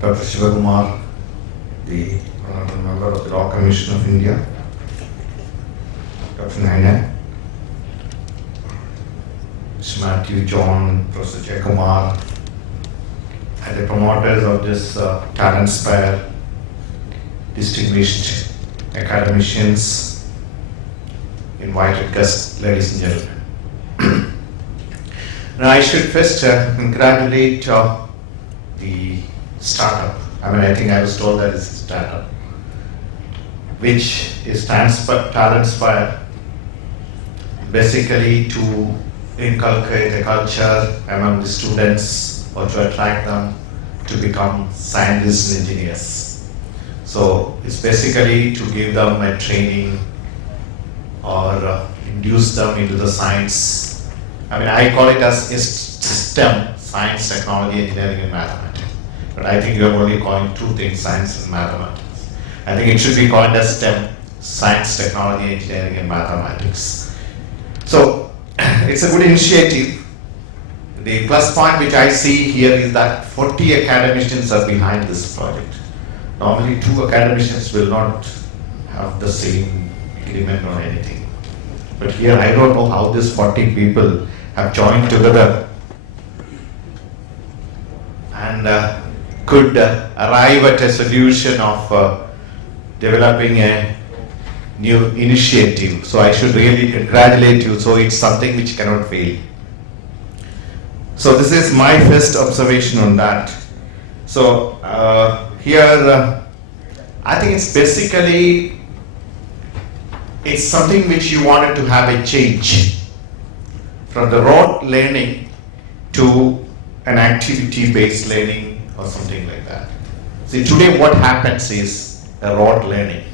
Dr. Shivakumar, the Honorable Member of the Law Commission of India, Dr. Naina, Mr. Matthew John, Professor Jayakumar, and the promoters of this Talentspire, distinguished academicians, invited guests, ladies and gentlemen. Now I should first congratulate the startup. I think I was told that it's a startup, which is Talentspire, basically to inculcate a culture among the students or to attract them to become scientists and engineers. So it's basically to give them a training or induce them into the science. I call it as STEM, science, technology, engineering and mathematics. But I think you're only calling two things, science and mathematics. I think it should be called as STEM, science, technology, engineering and mathematics. So it's a good initiative. The plus point which I see here is that 40 academicians are behind this project. Normally 2 academicians will not have the same agreement on anything. But here I don't know how these 40 people have joined together and could arrive at a solution of developing a new initiative. So I should really congratulate you. So it's something which cannot fail. So this is my first observation on that. So here I think it's basically it's something which you wanted to have a change from the rote learning to an activity-based learning or something like that. See, today what happens is a rote learning.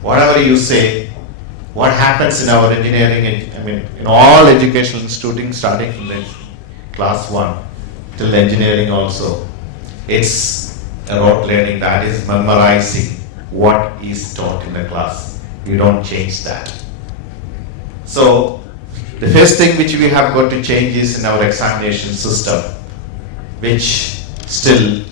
Whatever you say, what happens in our engineering, in all educational instituting, starting from the class 1 till engineering also, it's a rote learning, that is memorizing what is taught in the class. We don't change that. So the first thing which we have got to change is in our examination system, which still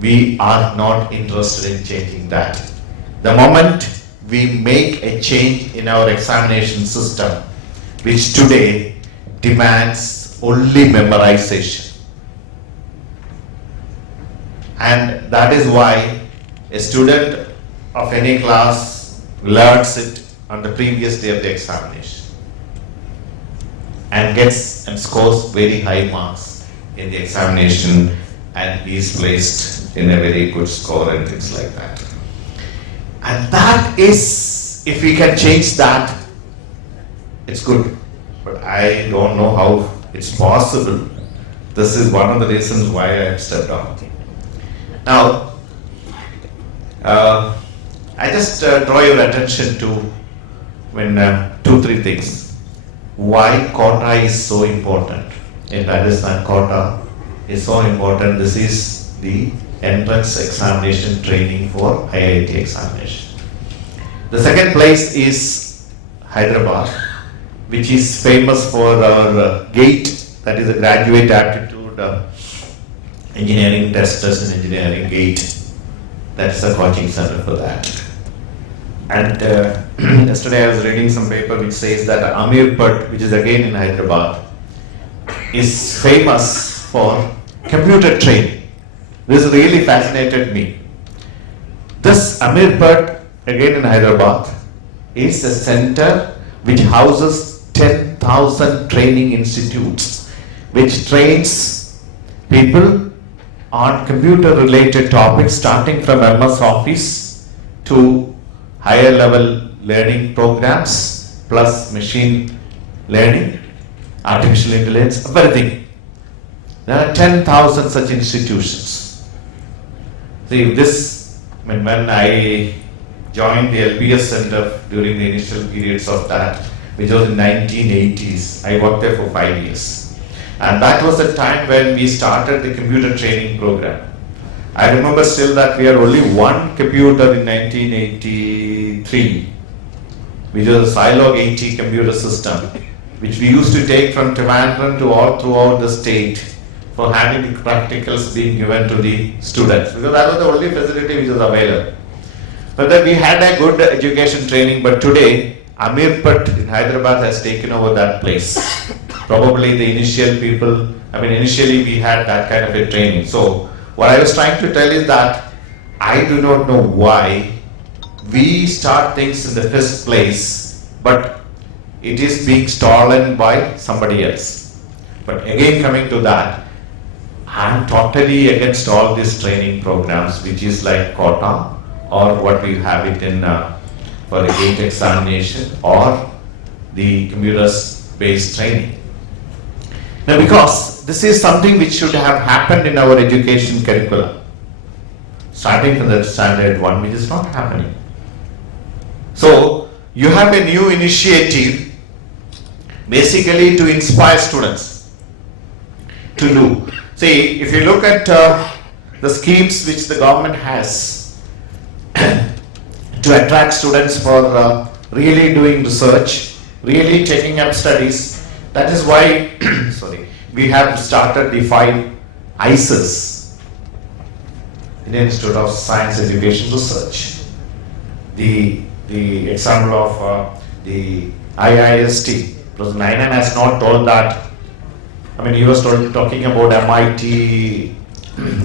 we are not interested in changing that. The moment we make a change in our examination system, which today demands only memorization, and that is why a student of any class learns it on the previous day of the examination and gets and scores very high marks in the examination and is placed in a very good score and things like that. And that is, if we can change that, it's good. But I don't know how it's possible. This is one of the reasons why I have stepped down. Now, I just draw your attention to 2-3 things. Why quota is so important. In Rajasthan, quota is so important. This is the entrance examination training for IIT examination. The second place is Hyderabad, which is famous for our GATE, that is a graduate aptitude engineering testers in engineering, GATE. That's a coaching center for that. And yesterday I was reading some paper which says that Amirpet, which is again in Hyderabad, is famous for computer training. This really fascinated me. This Amirpet, again in Hyderabad, is a center which houses 10,000 training institutes, which trains people on computer related topics starting from MS Office to higher level learning programs plus machine learning, artificial intelligence, everything. There are 10,000 such institutions. See, when I joined the LBS Center during the initial periods of that, which was in 1980s, I worked there for 5 years. And that was the time when we started the computer training program. I remember still that we had only one computer in 1983, which was a Silog 80 computer system, which we used to take from Thiruvananthapuram to all throughout the state for having the practicals being given to the students, because that was the only facility which was available. But then we had a good education training, but today Amirpat in Hyderabad has taken over that place. Probably the initial people, initially we had that kind of a training. So what I was trying to tell is that I do not know why we start things in the first place, but it is being stolen by somebody else. But again, coming to that, I am totally against all these training programs, which is like quota or what we have it in for the GATE examination or the computers-based training. Now, because this is something which should have happened in our education curriculum, starting from the standard 1, which is not happening. So, you have a new initiative basically to inspire students to do. See, if you look at the schemes which the government has to attract students for really doing research, really taking up studies, that is why we have started the 5 ICES, Indian Institute of Science Education Research. The example of the IIST, President Nainan has not told that. He was talking about MIT,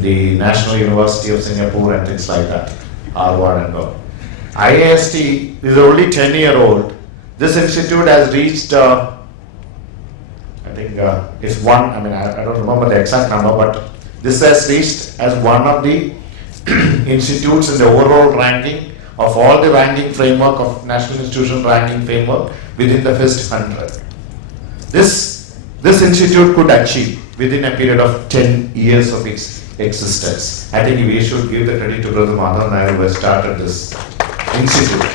the National University of Singapore and things like that, Harvard and all. IIST is only 10-year-old. This institute has reached, it's one, I don't remember the exact number, but this has reached as one of the institutes in the overall ranking of all the ranking framework of National Institution ranking framework within the first 100. This institute could achieve within a period of 10 years of its existence. I think we should give the credit to Brother Madhav Nair who has started this institute.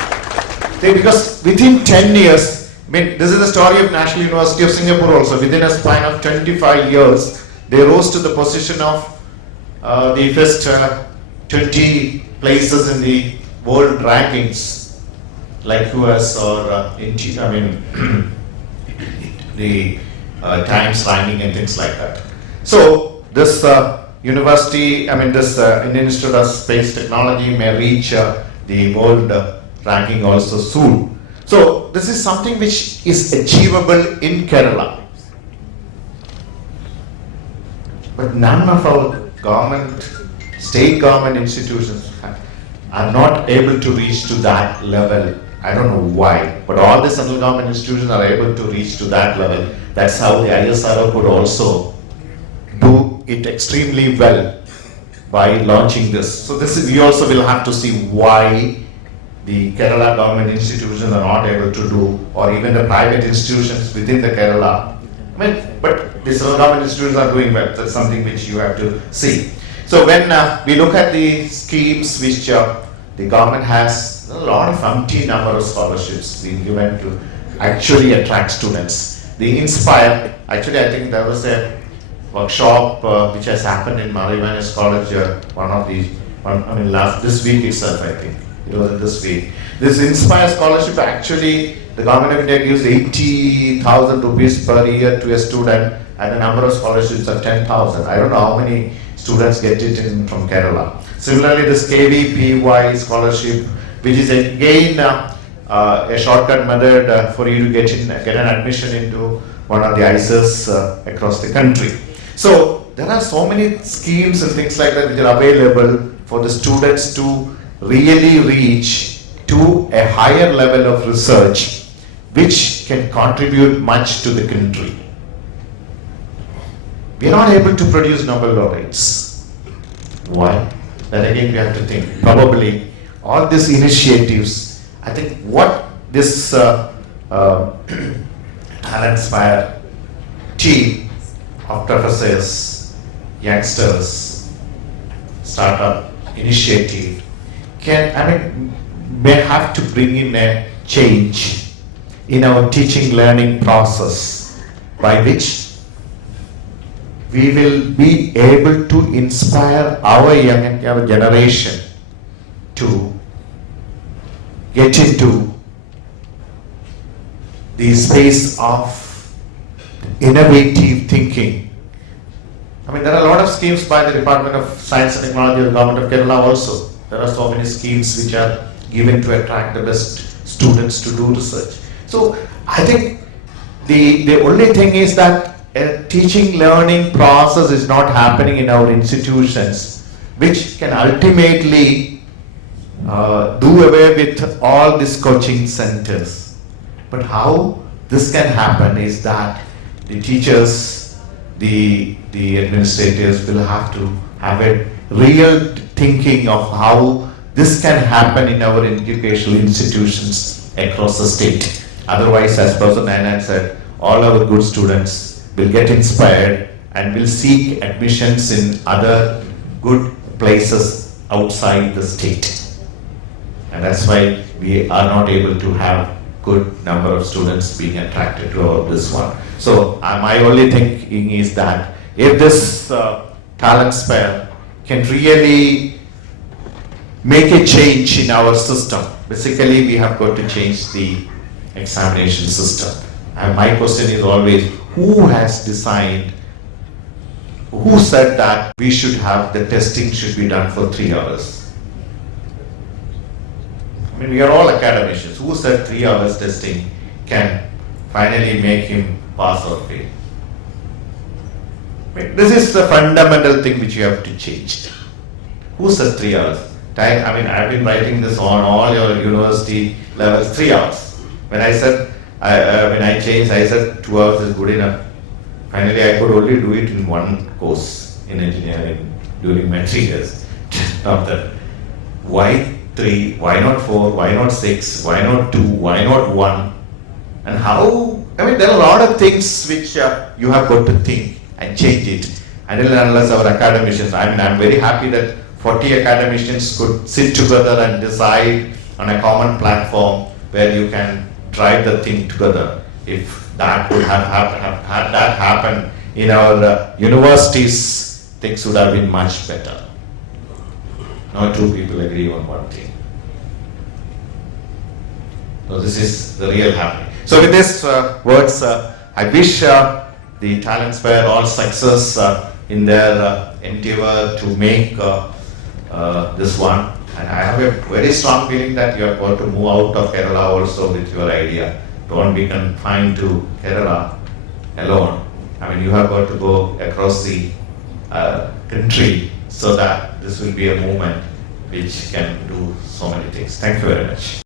Because within 10 years, this is the story of National University of Singapore also. Within a span of 25 years, they rose to the position of the first 20 places in the world rankings, like US or the Times ranking and things like that. So this university, this Indian Institute of Space Technology may reach the world ranking also soon. So this is something which is achievable in Kerala. But none of our state government institutions are not able to reach to that level. I don't know why, but all the central government institutions are able to reach to that level. That's how the ISRO could also do it extremely well by launching this. So we also will have to see why the Kerala government institutions are not able to do, or even the private institutions within the Kerala. But the central government institutions are doing well. That's something which you have to see. So when we look at the schemes which the government has, a lot of umpteen number of scholarships being given to actually attract students. The Inspire, actually I think there was a workshop which has happened in Marivanas College, this week itself I think. It was this week. This Inspire scholarship, actually the government of India gives 80,000 rupees per year to a student, and the number of scholarships are 10,000. I don't know how many students get it from Kerala. Similarly, this KVPY scholarship, which is again a shortcut method for you to get an admission into one of the ICES across the country. So there are so many schemes and things like that which are available for the students to really reach to a higher level of research which can contribute much to the country. We are not able to produce Nobel laureates. Why? Then again we have to think. Probably all these initiatives, I think what this Talentspire team of professors, youngsters, startup initiative may have to bring in a change in our teaching learning process by which we will be able to inspire our young generation to get into the space of innovative thinking I mean, there are a lot of schemes by the Department of Science and Technology of the Government of Kerala also. There are so many schemes which are given to attract the best students to do research. So I think the only thing is that a teaching learning process is not happening in our institutions, which can ultimately do away with all these coaching centers. But how this can happen is that the teachers, the administrators will have to have a real thinking of how this can happen in our educational institutions across the state. Otherwise, as Professor Nayan said, all our good students will get inspired and will seek admissions in other good places outside the state. And that's why we are not able to have good number of students being attracted to this one. So my only thinking is that if this Talentspire can really make a change in our system, basically we have got to change the examination system. And my question is always, who has designed, who said that we should have, the testing should be done for 3 hours? I mean, we are all academicians. Who said 3 hours testing can finally make him pass or fail? I mean, this is the fundamental thing which you have to change. Who said 3 hours? I mean, I've been writing this on all your university levels, 3 hours. When I said, when I changed, I said 2 hours is good enough. Finally, I could only do it in one course in engineering during my 3 years. Not that. Why 3? Why not 4? Why not 6? Why not 2? Why not 1? And how? I mean, there are a lot of things which you have got to think and change it. Until and unless our academicians, I mean, I'm very happy that 40 academicians could sit together and decide on a common platform where you can drive the thing together. If that would have had that happen in our universities, things would have been much better. No two people agree on one thing. So this is the real happening. So with these words, I wish the Talentspire all success in their endeavor to make this one. And I have a very strong feeling that you are going to move out of Kerala also with your idea. Don't be confined to Kerala alone. I mean, you have got to go across the country so that this will be a movement which can do so many things. Thank you very much.